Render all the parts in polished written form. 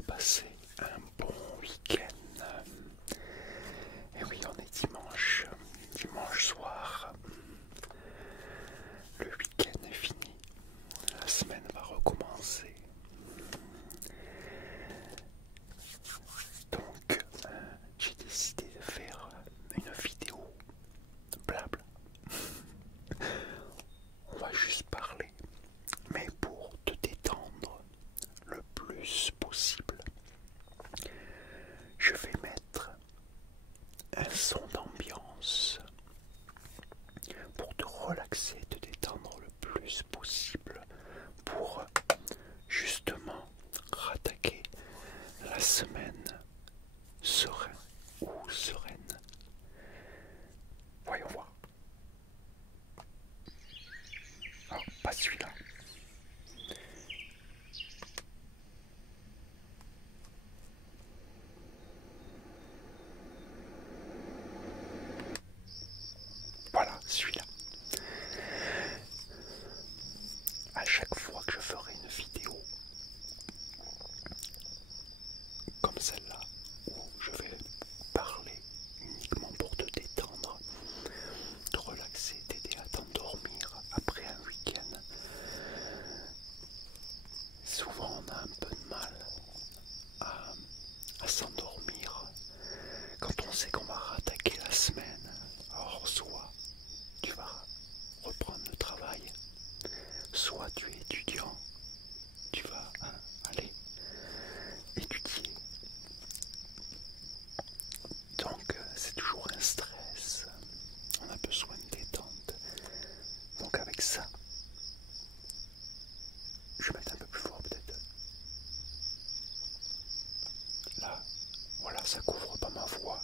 a passé un bon week-end. Et oui, on est dimanche soir. Le week-end est fini, la semaine va recommencer. Donc, j'ai décidé de faire une vidéo blabla. On va juste parler, mais pour te détendre le plus possible. Je vais mettre un son d'ambiance pour te relaxer, te détendre le plus possible, pour justement rattaquer la semaine serein ou sereine. Voyons voir. Alors, pas celui-là. Voilà, celui-là. À chaque fois que je ferai une vidéo comme celle-là, où je vais parler uniquement pour te détendre, te relaxer, t'aider à t'endormir après un week-end, souvent on a un peu de mal à s'endormir quand on sait qu'on va rattaquer la semaine. Alors soit tu vas reprendre le travail, soit tu es étudiant, tu vas aller étudier. Donc c'est toujours un stress, on a besoin de détente. Donc avec ça, je vais mettre un peu plus fort peut-être. Là, voilà, ça couvre pas ma voix.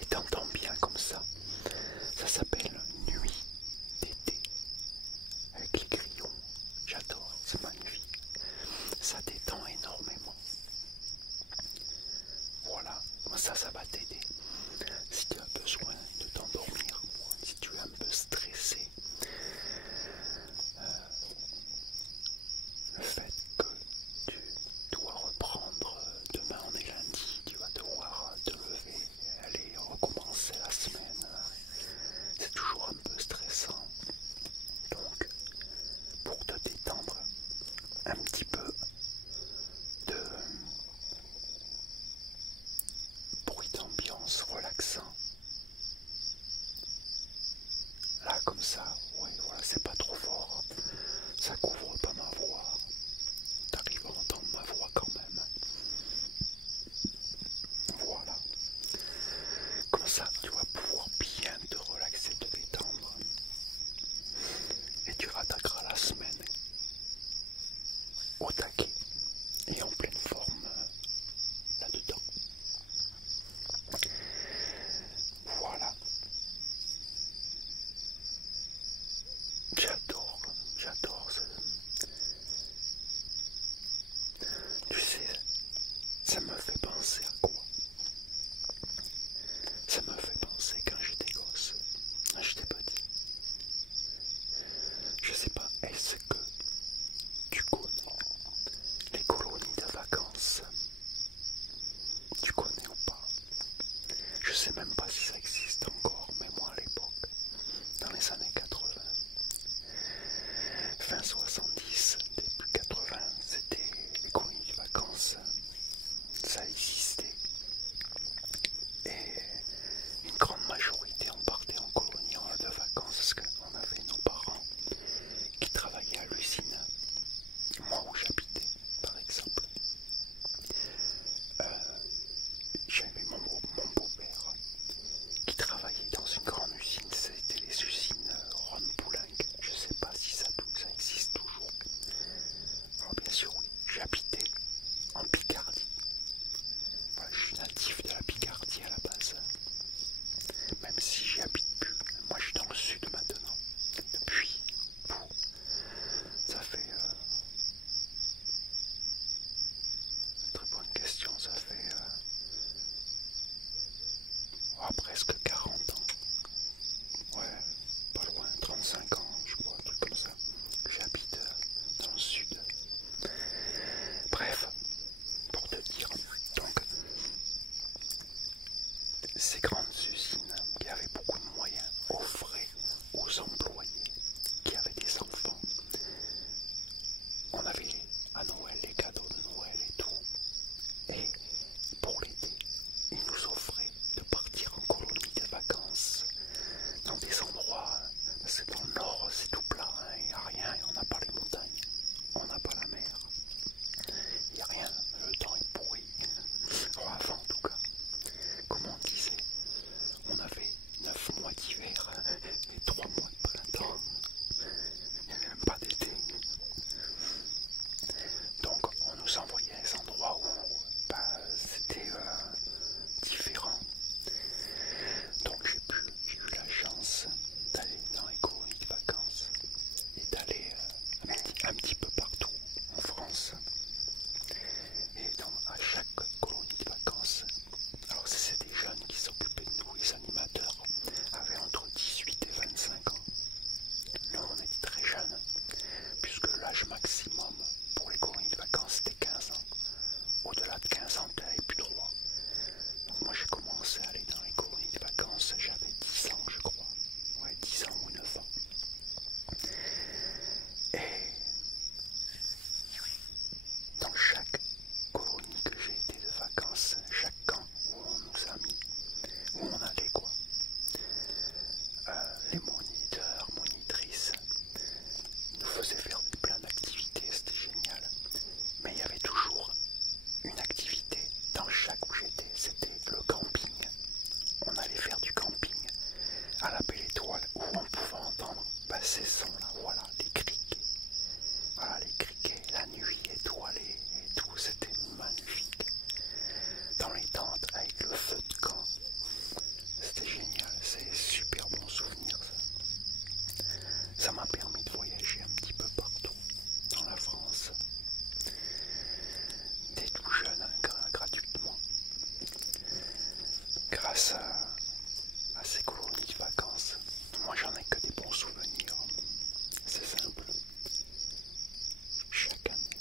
Et t'entends bien comme ça. Ça s'appelle Nuit d'été. Avec les grillons. J'adore, c'est magnifique. Ça détend énormément. Voilà, comme ça va t'aider. Si tu as besoin de t'endormir, si tu es un peu stressé, le fait que tu dois reprendre, demain on est lundi, tu vas devoir te lever, aller recommencer la semaine, c'est toujours un peu stressant. Donc, pour te détendre un petit peu de bruit d'ambiance relaxant, là comme ça, ouais, voilà, c'est pas trop fort, ça couvre pas ma voix, t'arrives à entendre ma voix quand même. Voilà, comme ça tu vas pouvoir bien te relaxer, te détendre, et tu rattaqueras la semaine au taquet et en pleine forme là-dedans. Voilà. J'adore ça. Tu sais, ça me fait penser à quoi? Ça me fait penser quand j'étais gosse, quand j'étais petit. Je sais pas, est-ce que tu connais les colonies de vacances? Tu connais ou pas? Je sais même pas si ça existe encore, mais moi à l'époque, dans les années 80, fin 70, début 80, c'était les colonies de vacances. Ça existait. Et pour l'été, ils nous offraient de partir en colonie de vacances dans des endroits, parce que dans le nord c'est tout plat, hein, il n'y a rien, on n'a pas les montagnes, on n'a pas la mer, il n'y a rien, le temps est pourri, enfin, avant en tout cas, comme on disait, on avait 9 mois d'hiver et 3 mois de printemps, il n'y avait même pas d'été. Donc on nous envoyait à des endroits où c'était différent. Donc j'ai eu la chance d'aller dans les colonies de vacances et d'aller un petit peu partout en France. Et à chaque colonie de vacances, alors c'est des jeunes qui s'occupaient de nous, les animateurs avaient entre 18 et 25 ans. Nous on était très jeunes, puisque l'âge maximum pour les colonies de vacances c'était 15 ans. Au-delà de 15 ans, tu n'avais plus droit. Donc moi j'ai commencé à aller dans les colonies de vacances, j'avais 10 ans je crois. Ouais, 10 ans ou 9 ans. Et dans chaque colonie que j'ai été de vacances, chaque camp où on nous a mis, où on allait quoi, les moniteurs, monitrices nous faisaient faire plein d'activités, c'était génial. Mais il y avait toujours une activité dans chaque où j'étais, c'était le camping. On allait faire du camping à la Belle Étoile où on pouvait entendre ces sons-là, voilà, les criquets. Voilà, les criquets, la nuit étoilée et tout, c'était magnifique. Dans les tentes avec le feu de camp, c'était génial, c'est super bon souvenir ça. Ça m'a permis de voyager un petit peu partout dans la France. Dès tout jeune, hein, gratuitement. Grâce à ces colonies de vacances, moi j'en ai que des bons souvenirs. C'est simple. Chaque année.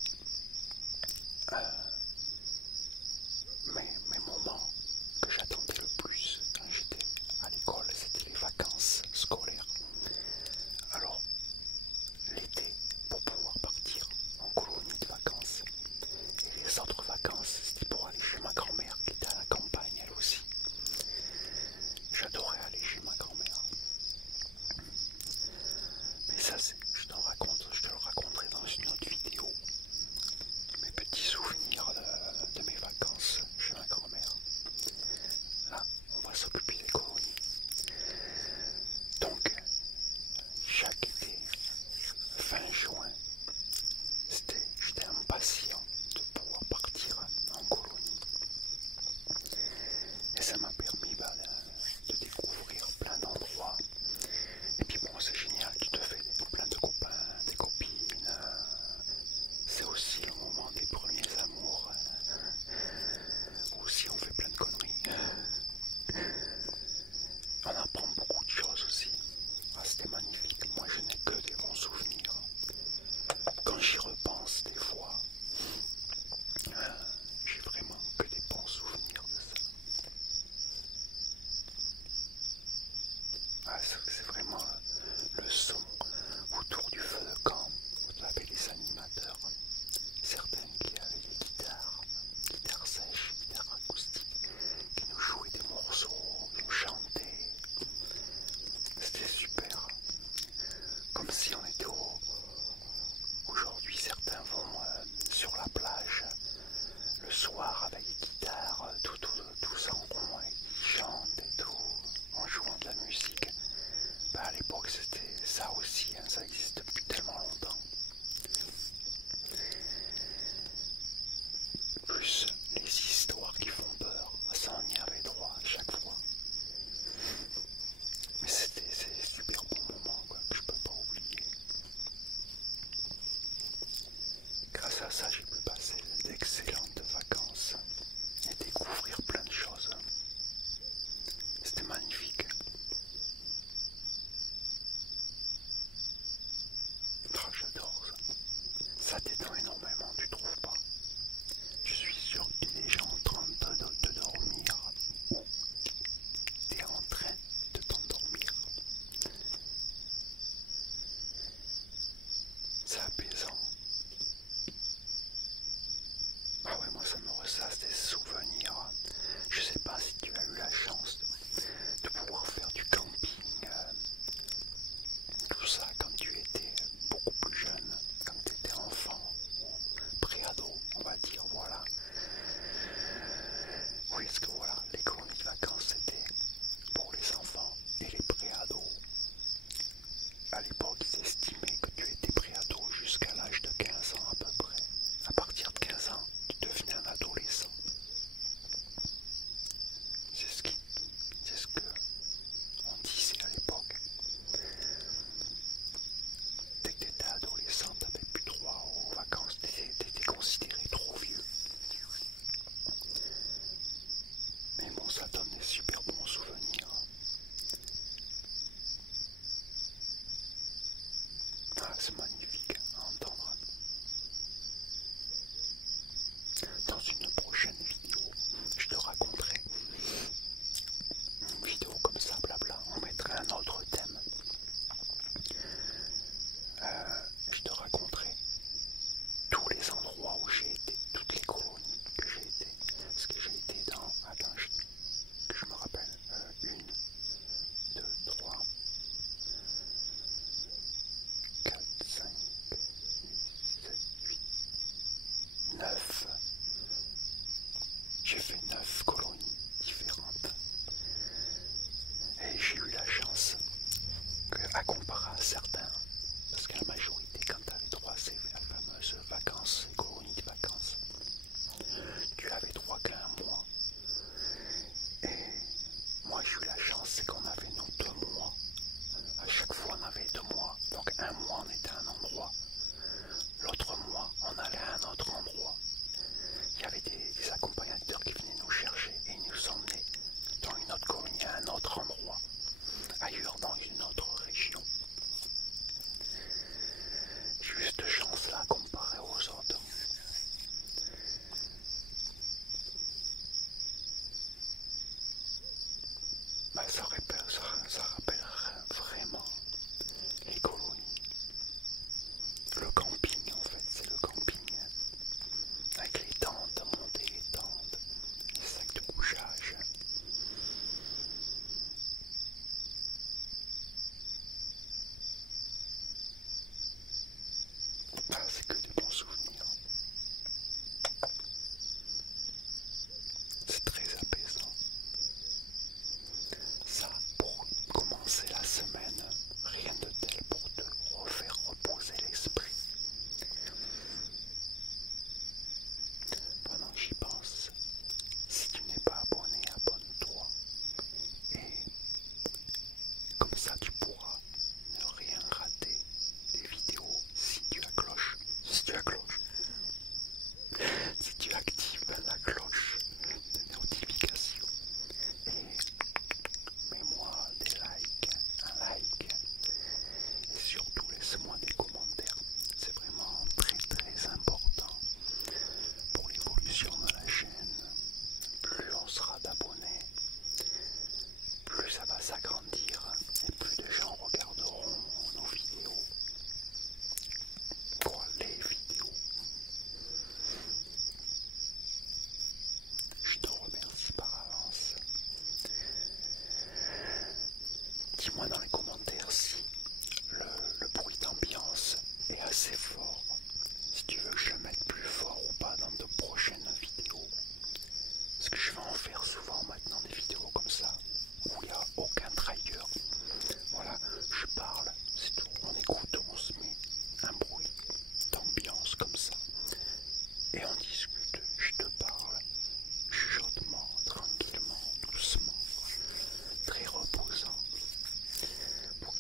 ça donne des super bons souvenirs. Ah, c'est magnifique à entendre. Dans une prochaine vidéo, je te raconterai une vidéo comme ça, blabla. On mettrait un autre thème. Je te raconterai tous les endroits où j'ai été, toutes les colonies que j'ai été. Parce que j'ai été dans, attends, que je me rappelle, 1, 2, 3, 4, 5, 6, 7, 8, 9. J'ai fait 9 colonies différentes. Et j'ai eu la chance à comparer à certains, parce que la majorité, quand tu avais droit à ces fameuses vacances, ces colonies de vacances, tu avais droit qu'à un mois. Et moi j'ai eu la chance, c'est qu'on avait nos 2 mois. À chaque fois on avait 2 mois. Donc un mois on était à un endroit, l'autre mois on allait à un autre endroit. Il y avait des accompagnateurs qui venaient nous chercher et ils nous emmenaient dans une autre colonie, à un autre endroit, ailleurs dans une autre région. J'ai eu cette chance-là comparée aux autres. Bah, ça rappellera vraiment les colonies. Le camping en fait, c'est le camping. Avec les tentes, monter les tentes, les sacs de couchage. Ah, c'est que des bons souvenirs. C'est très apaisant. Ça, pour commencer la semaine, rien de tel pour te refaire reposer l'esprit. Pendant que j'y pense, si tu n'es pas abonné, abonne-toi. Et comme ça, tu pourras ne rien rater des vidéos si tu accroches. Si tu actives la cloche de notification. Et mets-moi des likes, un like. Et surtout laisse-moi des commentaires. C'est vraiment très très important pour l'évolution de la chaîne. Plus on sera d'abonnés, plus ça va s'agrandir et plus de gens regarderont nos vidéos. Quoi, les vidéos. Je te remercie par avance. Dis-moi dans les commentaires si le bruit d'ambiance est assez fort. Si tu veux que je le mette plus fort ou pas dans de prochaines vidéos. Parce que je vais en faire souvent maintenant des vidéos comme ça, où il n'y a aucun trigger. Voilà, je parle, c'est tout. On écoute, on se met un bruit d'ambiance comme ça. Et on discute, je te parle, chuchotement, tranquillement, doucement, très reposant, pour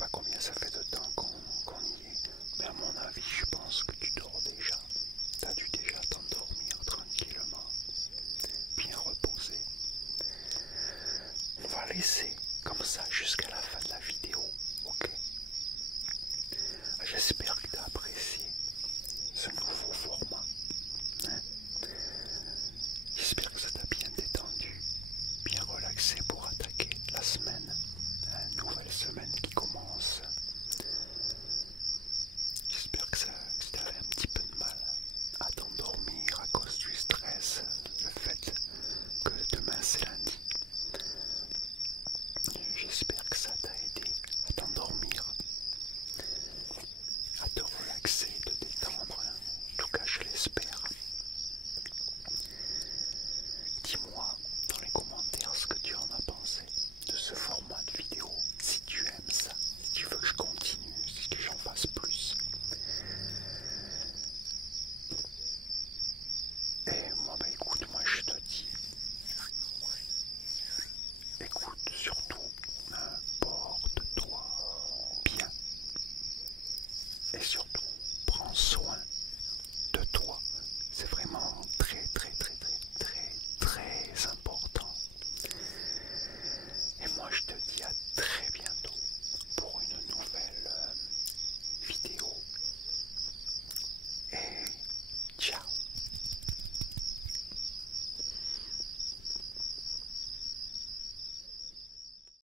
pas combien ça fait de temps qu'on y est, mais à mon avis, je pense que tu dors déjà. Tu as dû déjà t'endormir tranquillement, bien reposé. On va laisser comme ça jusqu'à la fin de la vidéo, ok? J'espère que tu as apprécié ce nouveau format. Hein? J'espère que ça t'a bien détendu, bien relaxé pour attaquer la semaine. Une nouvelle semaine qui commence. J'espère que tu avais un petit peu de mal à t'endormir à cause du stress, le fait que demain c'est lundi. J'espère que ça t'a aidé à t'endormir, à te relaxer, te détendre. En tout cas, je l'espère. Dis-moi dans les commentaires ce que tu en as pensé de ce format de vidéo, si tu aimes ça, si tu veux que je continue, si que j'en fasse plus. Et moi, écoute, je te dis, écoute, surtout, porte-toi bien. Et surtout, prends soin de toi. C'est vraiment très, très, très, très, très, très important. Et moi, je te dis à très